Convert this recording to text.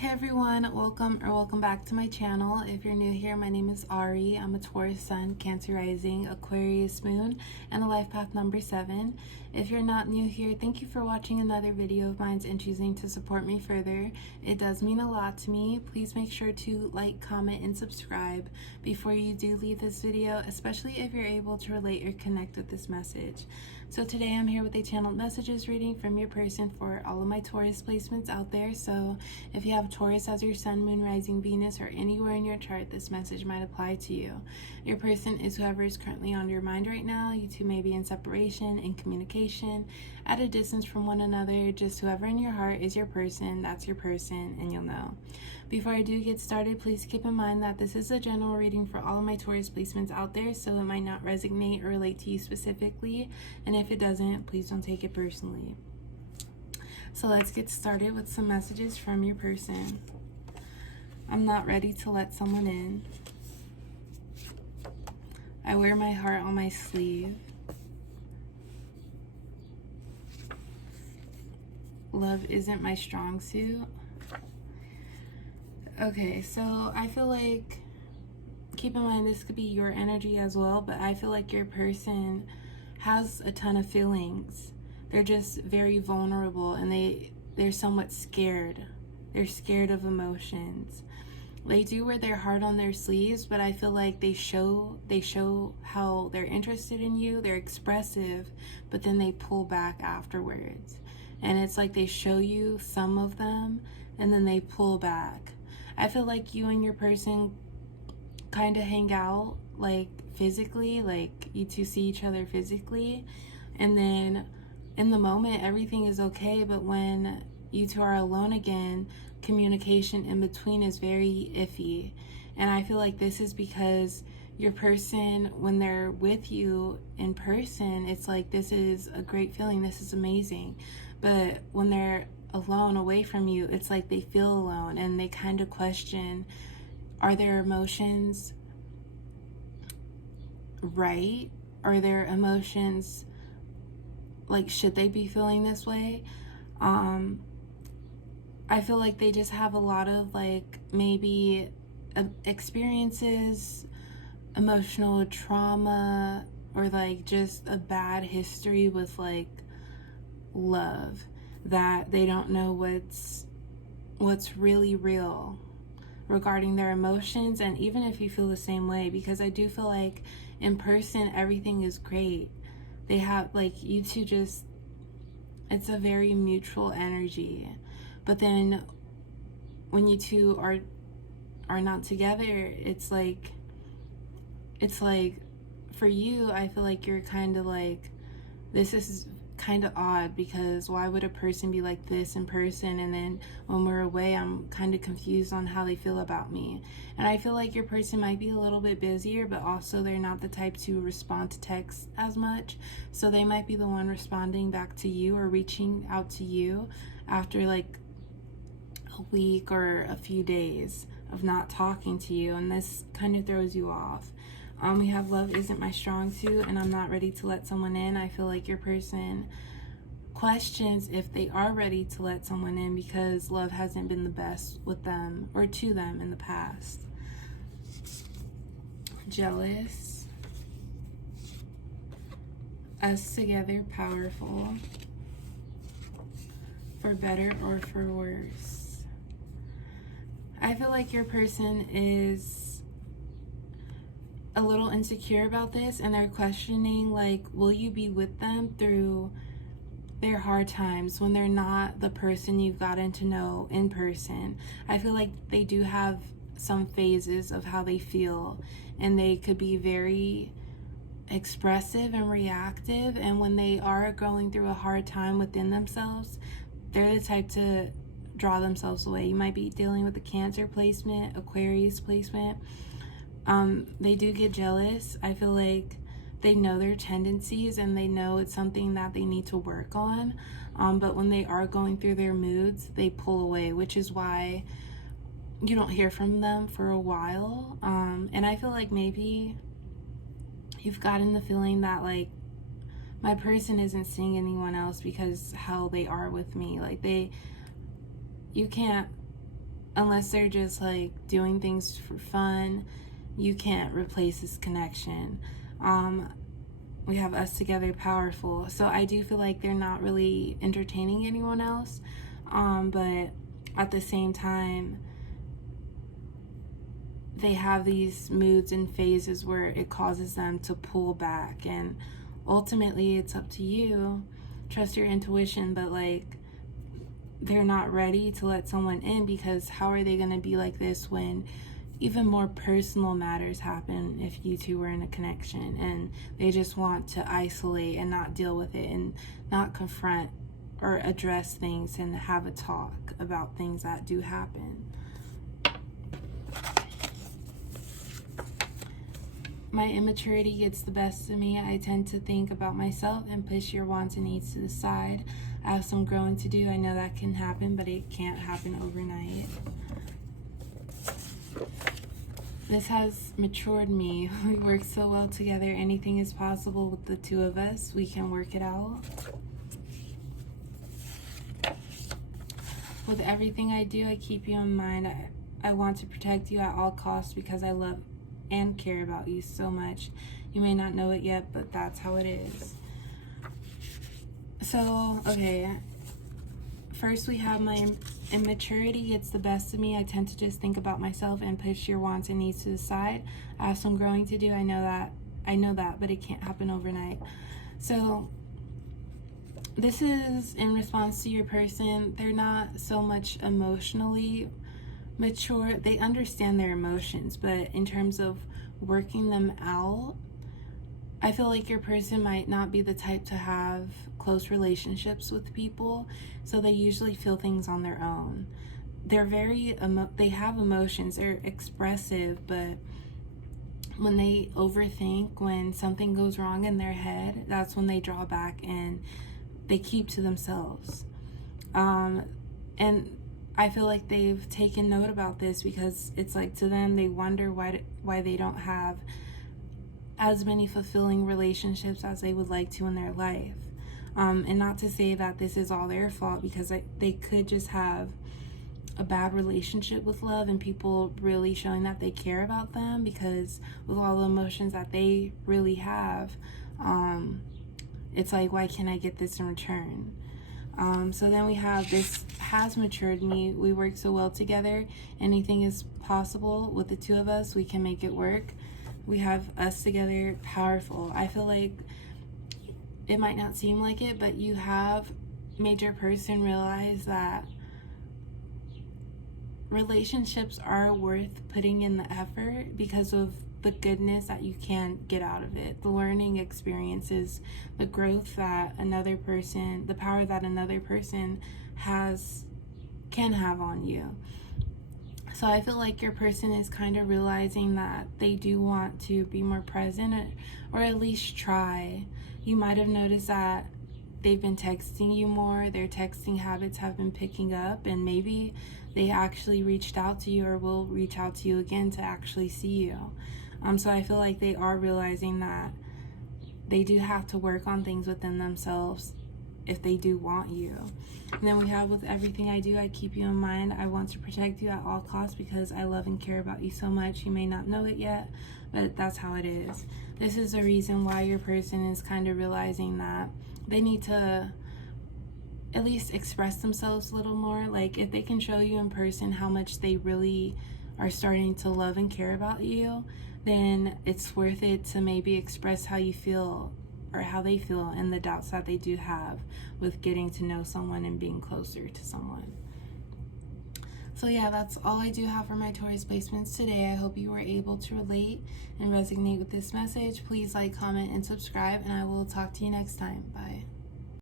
Hey everyone, welcome back to my channel. If you're new here, my name is Ari. I'm a Taurus Sun, Cancer Rising, Aquarius Moon, and a life path number 7. If you're not new here, thank you for watching another video of mine and choosing to support me further. It does mean a lot to me. Please make sure to like, comment, and subscribe before you do leave this video, especially if you're able to relate or connect with this message. So today I'm here with a channeled messages reading from your person for all of my Taurus placements out there. So if you have Taurus as your sun, moon, rising, Venus, or anywhere in your chart, this message might apply to you. Your person is whoever is currently on your mind right now. You two may be in separation, in communication, at a distance from one another. Just whoever in your heart is your person, that's your person, and you'll know. Before I do get started, please keep in mind that this is a general reading for all of my Taurus placements out there, so it might not resonate or relate to you specifically, and if it doesn't, please don't take it personally. So let's get started with some messages from your person. I'm not ready to let someone in. I wear my heart on my sleeve. Love isn't my strong suit. Okay, so I feel like, keep in mind this could be your energy as well, but I feel like your person has a ton of feelings. They're just very vulnerable, and they're somewhat scared. They're scared of emotions. They do wear their heart on their sleeves, but I feel like they show how they're interested in you. They're expressive, but then they pull back afterwards. And it's like they show you some of them, and then they pull back. I feel like you and your person kind of hang out, like physically, like you two see each other physically, and then in the moment everything is okay, but when you two are alone again, communication in between is very iffy. And I feel like this is because your person, when they're with you in person, it's like, this is a great feeling, this is amazing. But when they're alone away from you, it's like they feel alone, and they kind of question, are their emotions right? Are their emotions, like, should they be feeling this way? I feel like they just have a lot of, like, maybe experiences, emotional trauma, or like just a bad history with like love, that they don't know what's really real regarding their emotions. And even if you feel the same way, because I do feel like in person everything is great. They have, like, you two just, it's a very mutual energy. But then when you two are not together, it's like for you, I feel like you're kind of like, this is kind of odd, because why would a person be like this in person, and then when we're away I'm kind of confused on how they feel about me. And I feel like your person might be a little bit busier, but also they're not the type to respond to text as much, so they might be the one responding back to you or reaching out to you after like a week or a few days of not talking to you, and this kind of throws you off. We have love isn't my strong suit, and I'm not ready to let someone in. I feel like your person questions if they are ready to let someone in, because love hasn't been the best with them or to them in the past. Jealous. Us together, powerful. For better or for worse. I feel like your person is a little insecure about this, and they're questioning, like, will you be with them through their hard times when they're not the person you've gotten to know in person. I feel like they do have some phases of how they feel, and they could be very expressive and reactive, and when they are going through a hard time within themselves, they're the type to draw themselves away. You might be dealing with a Cancer placement, Aquarius placement. They do get jealous. I feel like they know their tendencies, and they know it's something that they need to work on. But when they are going through their moods, they pull away, which is why you don't hear from them for a while. And I feel like maybe you've gotten the feeling that, like, my person isn't seeing anyone else because how they are with me. Like, you can't unless they're just like doing things for fun, you can't replace this connection. We have us together, powerful. So I do feel like they're not really entertaining anyone else, but at the same time, they have these moods and phases where it causes them to pull back, and ultimately it's up to you. Trust your intuition, but like, they're not ready to let someone in, because how are they going to be like this when even more personal matters happen if you two were in a connection, and they just want to isolate and not deal with it and not confront or address things and have a talk about things that do happen. My immaturity gets the best of me. I tend to think about myself and push your wants and needs to the side. I have some growing to do. I know that can happen, but it can't happen overnight. This has matured me. We work so well together. Anything is possible with the two of us. We can work it out. With everything I do, I keep you in mind. I want to protect you at all costs because I love and care about you so much. You may not know it yet, but that's how it is. So, okay. First, we have my immaturity gets the best of me. I tend to just think about myself and push your wants and needs to the side. I have some growing to do. I know that, but it can't happen overnight. So this is in response to your person. They're not so much emotionally mature. They understand their emotions, but in terms of working them out, I feel like your person might not be the type to have close relationships with people, so they usually feel things on their own. They're they have emotions, they're expressive, but when they overthink, when something goes wrong in their head, that's when they draw back and they keep to themselves. And I feel like they've taken note about this, because it's like, to them, they wonder why they don't have as many fulfilling relationships as they would like to in their life. And not to say that this is all their fault, because they could just have a bad relationship with love and people really showing that they care about them, because with all the emotions that they really have, it's like, why can't I get this in return? So then we have, this has matured me. We work so well together. Anything is possible with the two of us. We can make it work. We have us together, powerful. I feel like it might not seem like it, but you have made your person realize that relationships are worth putting in the effort because of the goodness that you can get out of it, the learning experiences, the growth that another person, the power that another person can have on you. So I feel like your person is kind of realizing that they do want to be more present, or at least try. You might have noticed that they've been texting you more. Their texting habits have been picking up, and maybe they actually reached out to you or will reach out to you again to actually see you. So I feel like they are realizing that they do have to work on things within themselves if they do want you. And then we have, with everything I do, I keep you in mind. I want to protect you at all costs because I love and care about you so much. You may not know it yet, but that's how it is. This is the reason why your person is kind of realizing that they need to at least express themselves a little more. Like, if they can show you in person how much they really are starting to love and care about you, then it's worth it to maybe express how you feel or how they feel and the doubts that they do have with getting to know someone and being closer to someone. So yeah, that's all I do have for my Taurus placements today. I hope you were able to relate and resonate with this message. Please like, comment, and subscribe, and I will talk to you next time. Bye.